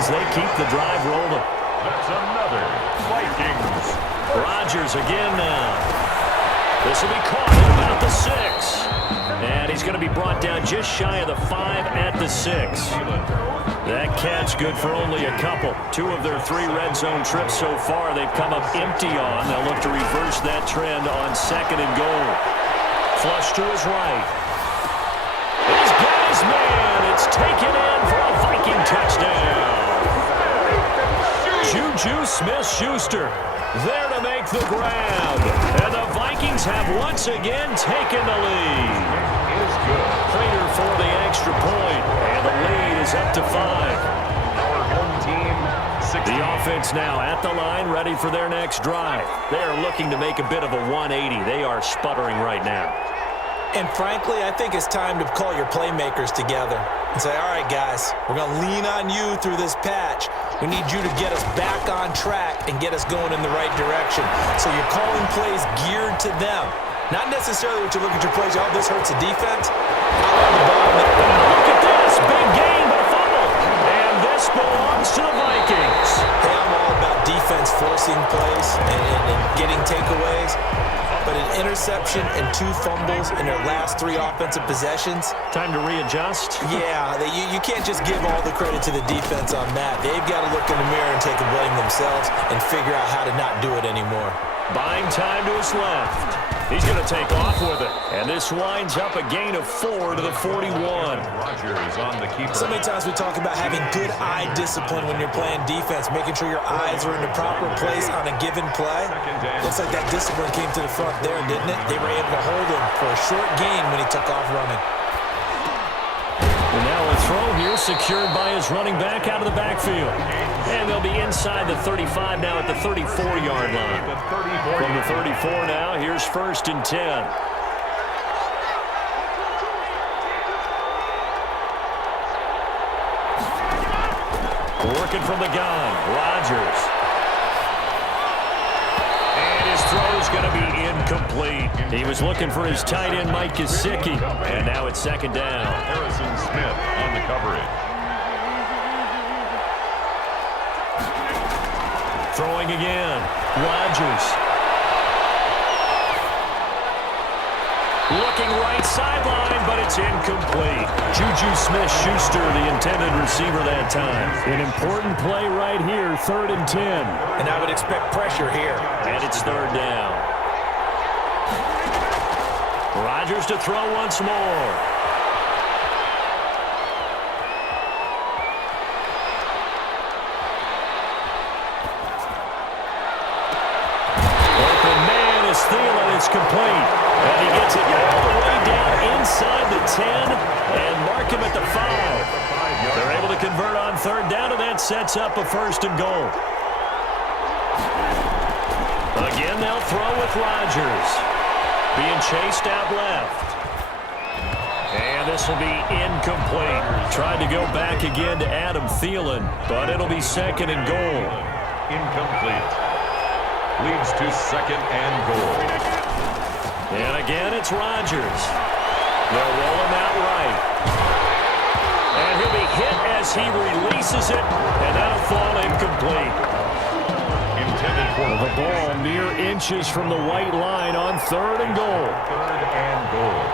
as they keep the drive rolling. That's another Vikings. Rodgers again now. This will be caught at about the 6. And he's going to be brought down just shy of the 5 at the 6. That catch good for only a couple. 2 of their 3 red zone trips so far they've come up empty on. They'll look to reverse that trend on 2nd and goal. Flush to his right. He's got his man. It's taken in for a Viking touchdown. Juju Smith-Schuster there to make the grab. And the Vikings have once again taken the lead. Is good. Prater for the extra point. And the lead is up to 5. Our home team, 16. The offense now at the line, ready for their next drive. They are looking to make a bit of a 180. They are sputtering right now. And frankly, I think it's time to call your playmakers together and say, all right, guys, we're going to lean on you through this patch. We need you to get us back on track and get us going in the right direction. So you're calling plays geared to them. Not necessarily what you look at your plays, oh, this hurts the defense. Look at this, big gain, but a fumble. And this belongs to the Vikings. Hey, I'm all about defense forcing plays and getting takeaways. But an interception and 2 fumbles in their last 3 offensive possessions. Time to readjust. Yeah, you can't just give all the credit to the defense on that. They've got to look in the mirror and take the blame themselves and figure out how to not do it anymore. Buying time to his left. He's going to take off with it. And this winds up a gain of 4 to the 41. Rodgers on the keeper. So many times we talk about having good eye discipline when you're playing defense, making sure your eyes are in the proper place on a given play. Looks like that discipline came to the front there, didn't it? They were able to hold him for a short gain when he took off running. And now a throw here secured by his running back out of the backfield. And they'll be inside the 35 now at the 34-yard line. From the 34 now, here's 1st and 10. Working from the gun, Rodgers. And his throw is going to be incomplete. He was looking for his tight end, Mike Gesicki. And now it's 2nd down. Harrison Smith on the coverage. Throwing again, Rodgers. Looking right sideline, but it's incomplete. Juju Smith-Schuster, the intended receiver that time. An important play right here, 3rd and 10. And I would expect pressure here. And it's 3rd down. Rodgers to throw once more. It's complete, and he gets it all the way down inside the 10 and mark him at the 5. They're able to convert on 3rd down, and that sets up a 1st and goal. Again, they'll throw with Rodgers. Being chased out left. And this will be incomplete. Tried to go back again to Adam Thielen, but it'll be 2nd and goal. Incomplete. Leads to 2nd and goal. And again, it's Rodgers. They'll roll him out right. And he'll be hit as he releases it, and that'll fall incomplete. Intended for the ball mere inches from the white line on 3rd and goal. 3rd and goal.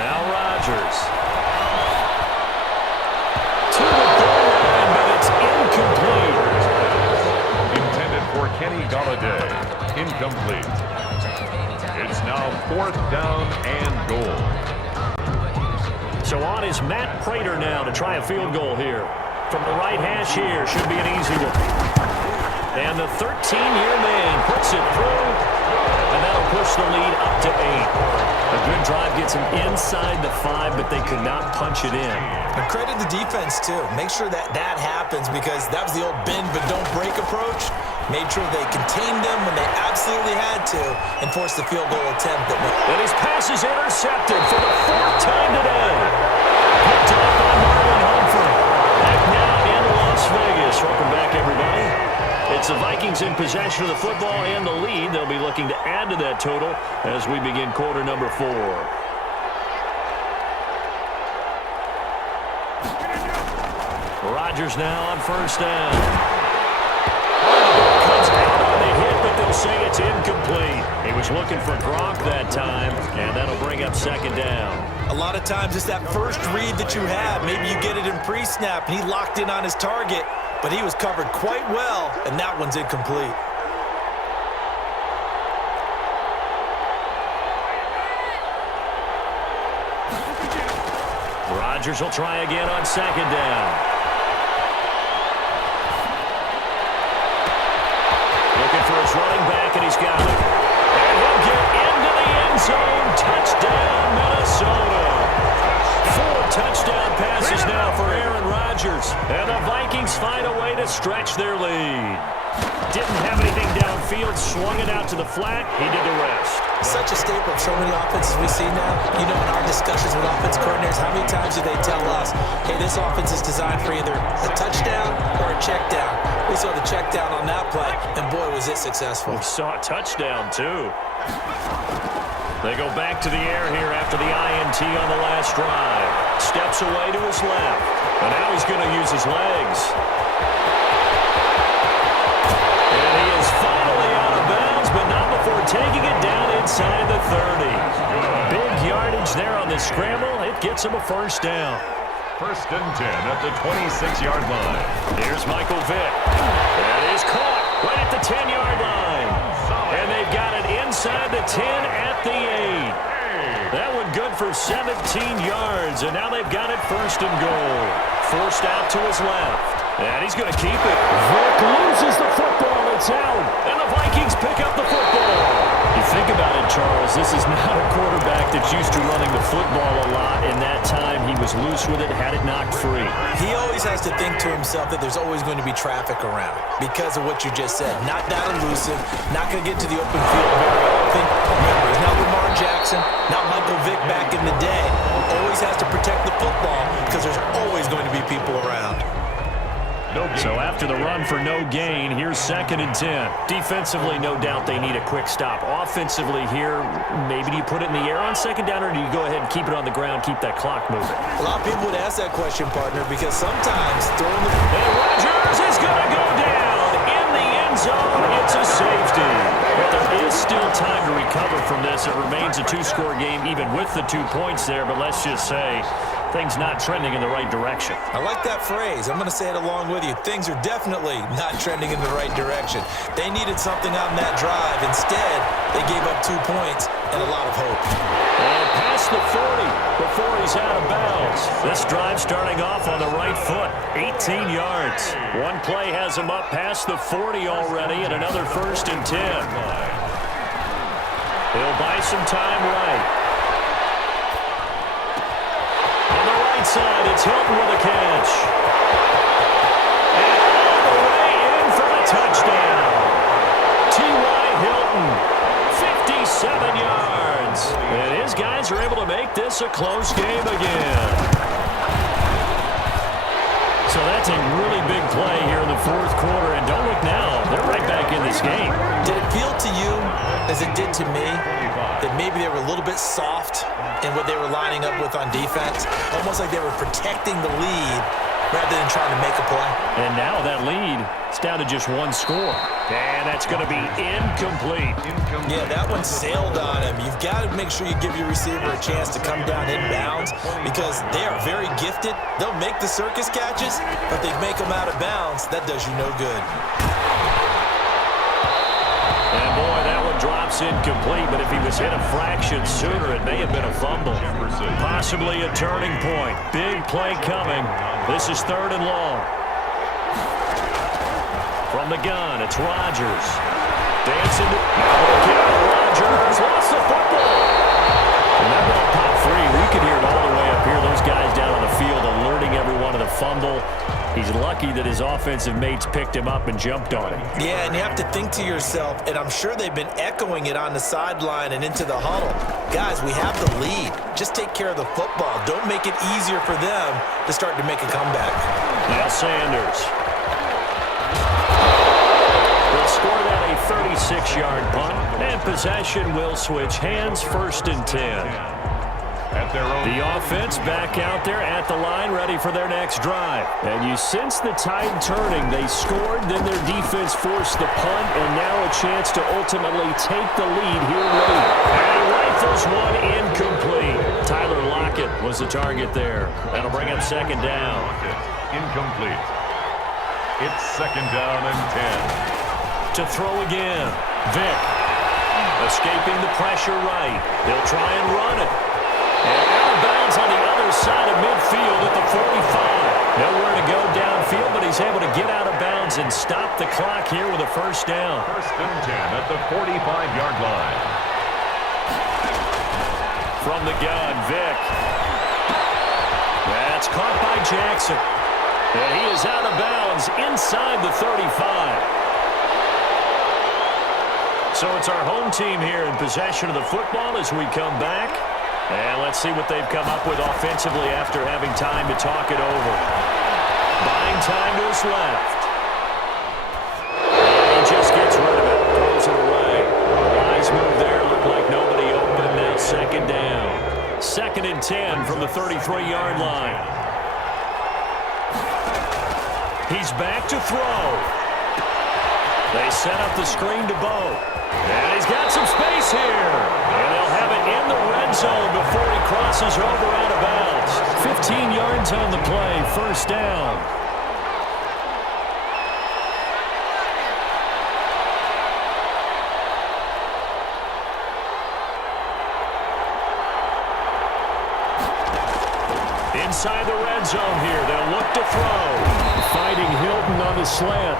Now Rodgers. To the goal line, but it's incomplete. Intended for Kenny Golladay. Incomplete. It's now 4th down and goal. So on is Matt Prater now to try a field goal here. From the right hash here, should be an easy one. And the 13-year man puts it through, and that'll push the lead up to 8. A good drive gets them inside the 5, but they could not punch it in. And credit the defense, too. Make sure that happens, because that was the old bend but don't break approach. Made sure they contained them when they absolutely had to and forced the field goal attempt. And his pass is intercepted for the 4th time today. Picked up by Marlon Humphrey. Back now in Las Vegas. Welcome back, everybody. It's the Vikings in possession of the football and the lead. They'll be looking to add to that total as we begin quarter number 4. Rodgers now on first down. Comes out on the hit, but they'll say it's incomplete. He was looking for Gronk that time, and that'll bring up second down. A lot of times it's that first read that you have. Maybe you get it in pre-snap, and he locked in on his target, but he was covered quite well, and that one's incomplete. Rodgers will try again on second down. Looking for his running back, and he's got it. And he'll get into the end zone. Touchdown, Minnesota. 4 touchdown passes now for Aaron Rodgers. And the Vikings find a way to stretch their lead. Didn't have anything downfield, swung it out to the flat. He did the rest. Such a staple of so many offenses we see now. You know, in our discussions with offense coordinators, how many times do they tell us, hey, this offense is designed for either a touchdown or a check down? We saw the check down on that play, and boy, was it successful. We saw a touchdown, too. They go back to the air here after the INT on the last drive. Steps away to his left, and now he's going to use his legs. And he is finally out of bounds, but not before taking it down inside the 30. Big yardage there on the scramble. It gets him a first down. First and 10 at the 26-yard line. Here's Michael Vick. That is caught right at the 10-yard line. And they've got it inside the 10 at the 8. That one good for 17 yards, and now they've got it first and goal. Forced out to his left. And he's going to keep it. Vick loses the football. It's out. And the Vikings pick up the football. You think about it, Charles, this is not a quarterback that's used to running the football a lot. In that time, he was loose with it, had it knocked free. He always has to think to himself that there's always going to be traffic around because of what you just said. Not that elusive, not going to get to the open field very often. Remember, he's not Lamar Jackson, not Michael Vick back in the day. Always has to protect the football because there's always going to be people around. So after the run for no gain, here's second and 10. Defensively, no doubt they need a quick stop. Offensively here, maybe do you put it in the air on second down, or do you go ahead and keep it on the ground, keep that clock moving? A lot of people would ask that question, partner, because sometimes throwing the... And Rodgers is going to go down in the end zone. It's a safety. But there is still time to recover from this. It remains a 2-score game, even with the 2 points there, but let's just say things not trending in the right direction. I like that phrase. I'm going to say it along with you. Things are definitely not trending in the right direction. They needed something on that drive. Instead, they gave up 2 points and a lot of hope. And past the 40 before he's out of bounds. This drive starting off on the right foot. 18 yards. One play has him up past the 40 already, and another first and 10. He'll buy some time right. Side, it's Hilton with a catch. And all the way in for the touchdown. T.Y. Hilton, 57 yards. And his guys are able to make this a close game again. So that's a really big play here in the fourth quarter. And don't look now, they're right back in this game. Did it feel to you, as it did to me, that maybe they were a little bit soft in what they were lining up with on defense? Almost like they were protecting the lead rather than trying to make a play. And now that lead is down to just 1 score. And that's going to be incomplete. Yeah, that one sailed on him. You've got to make sure you give your receiver a chance to come down inbounds because they are very gifted. They'll make the circus catches, but they make them out of bounds. That does you no good. And boy, that one drops incomplete, but if he was hit a fraction sooner, it may have been a fumble. Possibly a turning point. Big play coming. This is 3rd and long. From the gun, it's Rodgers. Dancing to Rodgers. Lost the football. And that ball popped free. We could hear it all the way up here. Those guys down on the field alerting everyone of the fumble. He's lucky that his offensive mates picked him up and jumped on him. Yeah, and you have to think to yourself, and I'm sure they've been echoing it on the sideline and into the huddle. Guys, we have the lead. Just take care of the football. Don't make it easier for them to start to make a comeback. Now Sanders. They'll score that a 36-yard punt, and possession will switch hands, 1st and 10. at their own. The offense back out there at the line, ready for their next drive. And you sense the tide turning. They scored, then their defense forced the punt, and now a chance to ultimately take the lead here late. And he rifles one incomplete. Tyler Lockett was the target there. That'll bring up second down. Incomplete. It's second down and 10. To throw again. Vick. Escaping the pressure right. He'll try and run it. And out of bounds on the other side of midfield at the 45. Nowhere to go downfield, but he's able to get out of bounds and stop the clock here with a first down. First and 10 at the 45-yard line. From the gun, Vick. That's caught by Jackson. And he is out of bounds inside the 35. So it's our home team here in possession of the football as we come back. And let's see what they've come up with offensively after having time to talk it over. Buying time to his left. And he just gets rid of it. Throws it away. Nice move there. Looked like nobody open. Now second down. Second and 10 from the 33-yard line. He's back to throw. They set up the screen to Bo. And he's got some space here. And they'll have it in the red zone before he crosses over out of bounds. 15 yards on the play, first down. Inside the red zone here, they'll look to throw. Fighting Hilton on the slant.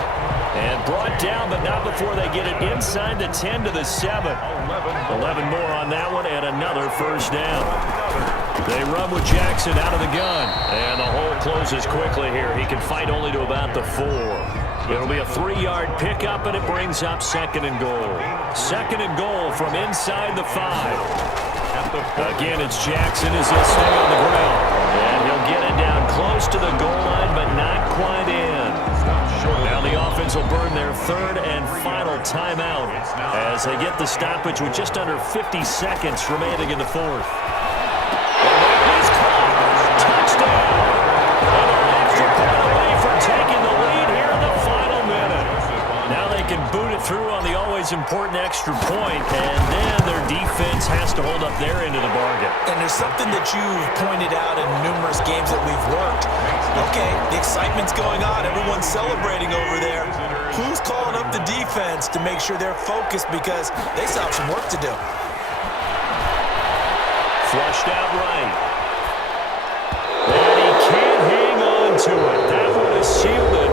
And brought down, but not before they get it inside the 10 to the 7. 11 more on that one, and another first down. They run with Jackson out of the gun. And the hole closes quickly here. He can fight only to about the 4. It'll be a 3-yard pickup, and it brings up second and goal. Second and goal from inside the 5. Again, it's Jackson as he'll stay on the ground. And he'll get it down close to the goal line, but not quite in. Now the offense will burn their third and final timeout as they get the stoppage with just under 50 seconds remaining in the fourth. He's caught. Touchdown. And an extra point away from taking the lead here in the final minute. Now they can boot it through on the always important extra point, and then their defense has to hold up their end of the bargain. And there's something that you've pointed out in numerous games that we've worked. Okay, the excitement's going on. Everyone's celebrating over there. Who's calling up the defense to make sure they're focused because they still have some work to do? Flushed out right. And he can't hang on to it. That one is sealed it.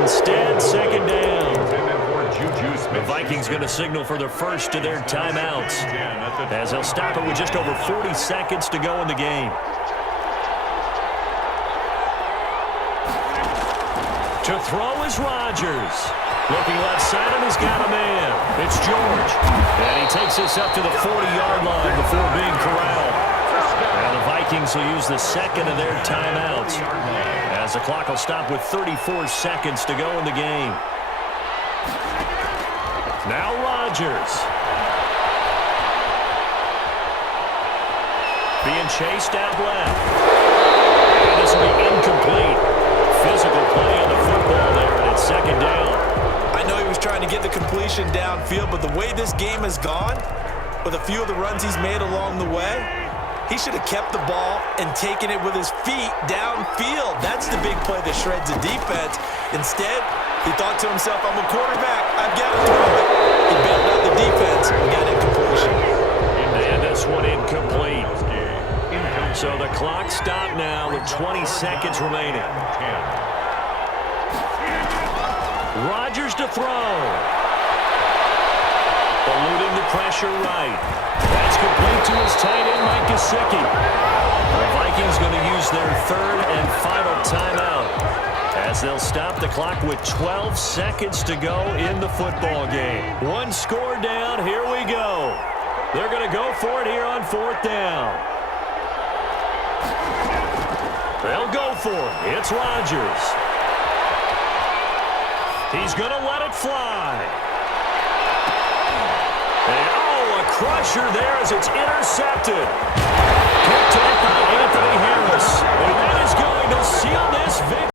Instead, second down. The Vikings going to signal for the first of their timeouts as they'll stop it with just over 40 seconds to go in the game. To throw is Rodgers. Looking left side, and he's got a man. It's George. And he takes this up to the 40-yard line before being corralled. And the Vikings will use the second of their timeouts as the clock will stop with 34 seconds to go in the game. Now Rodgers. Being chased out left. And this will be incomplete. Physical play on the football there, and it's second down. I know he was trying to get the completion downfield, but the way this game has gone, with a few of the runs he's made along the way, he should have kept the ball and taken it with his feet downfield. That's the big play that shreds the defense. Instead, he thought to himself, I'm a quarterback. I've got to throw it. He bailed out the defense and got incompletion. And this one incomplete. So the clock stopped now with 20 seconds remaining. Rodgers to throw. Eluding the pressure right. That's complete to his tight end, Mike Gesicki. The Vikings going to use their third and final timeout as they'll stop the clock with 12 seconds to go in the football game. One score down. Here we go. They're going to go for it here on fourth down. They'll go for it. It's Rodgers. He's going to let it fly. And, oh, a crusher there as it's intercepted. picked off by Anthony Harris. And that is going to seal this victory.